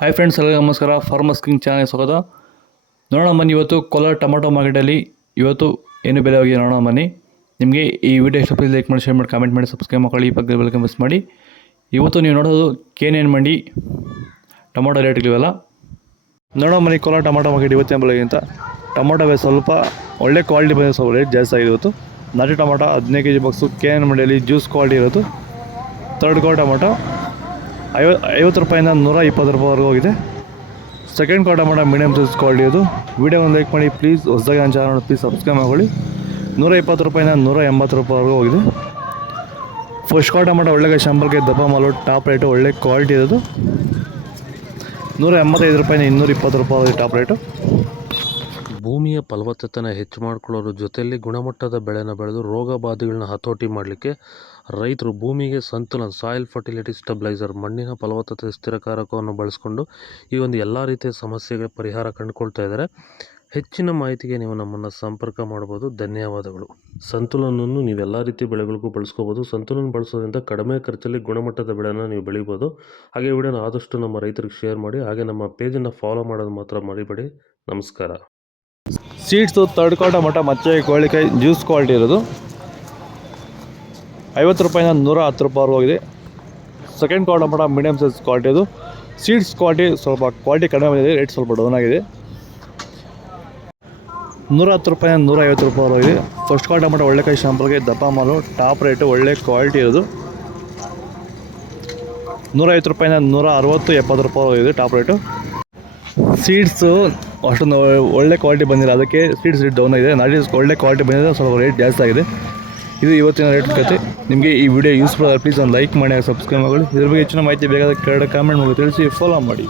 Hi friends, ಎಲ್ಲರಿಗೂ ನಮಸ್ಕಾರ. Farmers king channel ಸ್ವಾಗತ. ನೋಡೋಣ ಬನ್ನಿ, ಇವತ್ತು ಕೋಲಾರ ಟೊಮಾಟೊ ಮಾರ್ಕೆಟಲ್ಲಿ ಇವತ್ತು ಏನು ಬೆಲೆ ಹೋಗಿದೆ ನೋಡೋಣ ಬನ್ನಿ. ನಿಮಗೆ ಈ ವಿಡಿಯೋ ಇಷ್ಟ ಪ್ಲೀಸ್ ಲೈಕ್ ಮಾಡಿ, ಶೇರ್ ಮಾಡಿ, ಕಾಮೆಂಟ್ ಮಾಡಿ, ಸಬ್ಸ್ಕ್ರೈಬ್ ಮಾಡಿ, ಈ ಪಕ್ಕದ ಬೆಲ್ ಮಿಸ್ ಮಾಡಿ. ಇವತ್ತು ನೀವು ನೋಡೋದು KNN ಮಂಡಿ ಟೊಮಾಟೊ ರೇಟ್ಗಳಿವೆಲ್ಲ ನೋಡೋಣ ಬನ್ನಿ. ಕೋಲಾರ ಟೊಮಾಟೊ ಮಾರ್ಕೆಟ್ ಇವತ್ತಿನ ಬೆಲೆಗೆ ಅಂತ ಟೊಮಾಟೊ ಸ್ವಲ್ಪ ಒಳ್ಳೆ ಕ್ವಾಲಿಟಿ ಬಂದಿದೆ, ಸ್ವಲ್ಪ ರೇಟ್ ಜಾಸ್ತಿ ಆಗಿದೆ ಇವತ್ತು. ನಾಟಿ ಟೊಮಾಟೊ 15 kg ಬಾಕ್ಸು KNN ಮಂಡಿಯಲ್ಲಿ ಜ್ಯೂಸ್ ಕ್ವಾಲಿಟಿ ಇರೋದು. ಥರ್ಡ್ ಕ್ವಾಲಿಟಿ ಟೊಮಾಟೊ 50 ರೂಪಾಯಿಂದ 120 ರೂಪಾಯಿವರೆಗೂ ಹೋಗಿದೆ. Second quality tomato medium size quality ಅದು. ವಿಡಿಯೋ ಒಂದು ಲೈಕ್ ಮಾಡಿ ಪ್ಲೀಸ್. ಹೊಸದಾಗಿ ನನ್ನ ಚಾನಲ್ ಪ್ಲೀಸ್ ಸಬ್ಸ್ಕ್ರೈಬ್ ಮಾಡ್ಕೊಳ್ಳಿ. 120 ರೂಪಾಯಿಂದ 180 ರೂಪಾಯಿವರೆಗೂ ಹೋಗಿದೆ. ಫಸ್ಟ್ ಕ್ವಾಲಿಟಿ ಟೊಮಾಟೊ ಒಳ್ಳೆ ಶಾಂಪಲ್ಗೆ ದಪ್ಪ ಮಾಲು, ಟಾಪ್ ರೇಟು, ಒಳ್ಳೆ ಕ್ವಾಲಿಟಿ ಇರೋದು. 185 ರೂಪಾಯಿಂದ 220 ರೂಪಾಯಿ ಟಾಪ್ ರೇಟು. ಭೂಮಿಯ ಫಲವತ್ತತೆನ ಹೆಚ್ಚು ಮಾಡಿಕೊಳ್ಳೋದ್ರ ಜೊತೆಯಲ್ಲಿ ಗುಣಮಟ್ಟದ ಬೆಳೆನ ಬೆಳೆದು ರೋಗ ಬಾಧೆಗಳನ್ನ ಹತೋಟಿ ಮಾಡಲಿಕ್ಕೆ ರೈತರು ಭೂಮಿಗೆ ಸಂತುಲನ, ಸಾಯಿಲ್ ಫರ್ಟಿಲಿಟಿ ಸ್ಟೆಬಿಲೈಸರ್, ಮಣ್ಣಿನ ಫಲವತ್ತತೆ ಸ್ಥಿರಕಾರಕವನ್ನು ಬಳಸ್ಕೊಂಡು ಈ ಒಂದು ಎಲ್ಲ ರೀತಿಯ ಸಮಸ್ಯೆಗಳ ಪರಿಹಾರ ಕಂಡುಕೊಳ್ತಾ ಇದ್ದಾರೆ. ಹೆಚ್ಚಿನ ಮಾಹಿತಿಗೆ ನೀವು ನಮ್ಮನ್ನು ಸಂಪರ್ಕ ಮಾಡ್ಬೋದು. ಧನ್ಯವಾದಗಳು. ಸಂತುಲನವನ್ನು ನೀವೆಲ್ಲ ರೀತಿಯ ಬೆಳೆಗಳಿಗೂ ಬಳಸ್ಕೋಬೋದು. ಸಂತುಲನ ಬಳಸೋದ್ರಿಂದ ಕಡಿಮೆ ಖರ್ಚಲ್ಲಿ ಗುಣಮಟ್ಟದ ಬೆಳೆನ ನೀವು ಬೆಳಿಬೋದು. ಹಾಗೆ ವಿಡಿಯೋನ ಆದಷ್ಟು ನಮ್ಮ ರೈತರಿಗೆ ಶೇರ್ ಮಾಡಿ. ಹಾಗೆ ನಮ್ಮ ಪೇಜನ್ನು ಫಾಲೋ ಮಾಡೋದು ಮಾತ್ರ ಮರಿಬೇಡಿ. ನಮಸ್ಕಾರ. ಸೀಡ್ಸು ಥರ್ಡ್ ಕ್ವಾಲಿಟಿ ಟೊಮಾಟೊ ಮತ್ತೆ ಕೋಳಿಕಾಯಿ ಜ್ಯೂಸ್ ಕ್ವಾಲಿಟಿ ಇರೋದು. 50 ರೂಪಾಯಿಂದ 110 ರೂಪಾಯಿವರೆಗೂ ಹೋಗಿದೆ. Second quality tomato medium size quality ಅದು. ಸೀಡ್ಸ್ ಕ್ವಾಲಿಟಿ ಸ್ವಲ್ಪ ಕ್ವಾಲಿಟಿ ಕಡಿಮೆ ಬಂದಿದೆ, ರೇಟ್ ಸ್ವಲ್ಪ ಡೌನ್ ಆಗಿದೆ. 110 ರೂಪಾಯಿಂದ 150 ರೂಪಾಯಿವರೆಗೂ ಹೋಗಿದೆ. ಫಸ್ಟ್ ಕ್ವಾಲಿಟಿ ಟೊಮಾಟೊ ಒಳ್ಳೆ ಕಾಯಿ ಶಾಂಪಲ್ಗೆ ದಪ್ಪ ಮಾಲು, ಟಾಪ್ ರೇಟು, ಒಳ್ಳೆ ಕ್ವಾಲಿಟಿ ಇರೋದು. 150 ರೂಪಾಯಿಂದ 160-70 ರೂಪಾಯಿ ಹೋಗಿದೆ ಟಾಪ್ ರೇಟು. ಸೀಡ್ಸು ಅಷ್ಟೊಂದು ಒಳ್ಳೆ ಕ್ವಾಲಿಟಿ ಬಂದಿಲ್ಲ, ಅದಕ್ಕೆ ಸೀಡ್ಸ್ ರೇಟ್ ಡೌನ್ ಆಗಿದೆ. ನಾಟಿ ಒಳ್ಳೆ ಕ್ವಾಲಿಟಿ ಬಂದಿದೆ, ಸ್ವಲ್ಪ ರೇಟ್ ಜಾಸ್ತಿ ಆಗಿದೆ. ಇದು ಇವತ್ತಿನ ರೇಟ್ ಕತೆ. ನಿಮಗೆ ಈ ವಿಡಿಯೋ ಯೂಸ್ಫುಲ್ ಆದರೆ ಪ್ಲೀಸ್ ಒಂದು ಲೈಕ್ ಮಾಡಿ, ಸಬ್ಸ್ಕ್ರೈಬ್ ಮಾಡಿ. ಇದ್ರ ಬಗ್ಗೆ ಹೆಚ್ಚಿನ ಮಾಹಿತಿ ಬೇಕಾದ ಕೆಳಗಡೆ ಕಾಮೆಂಟ್ ಮಾಡಿ ತಿಳಿಸಿ, ಫಾಲೋ ಮಾಡಿ.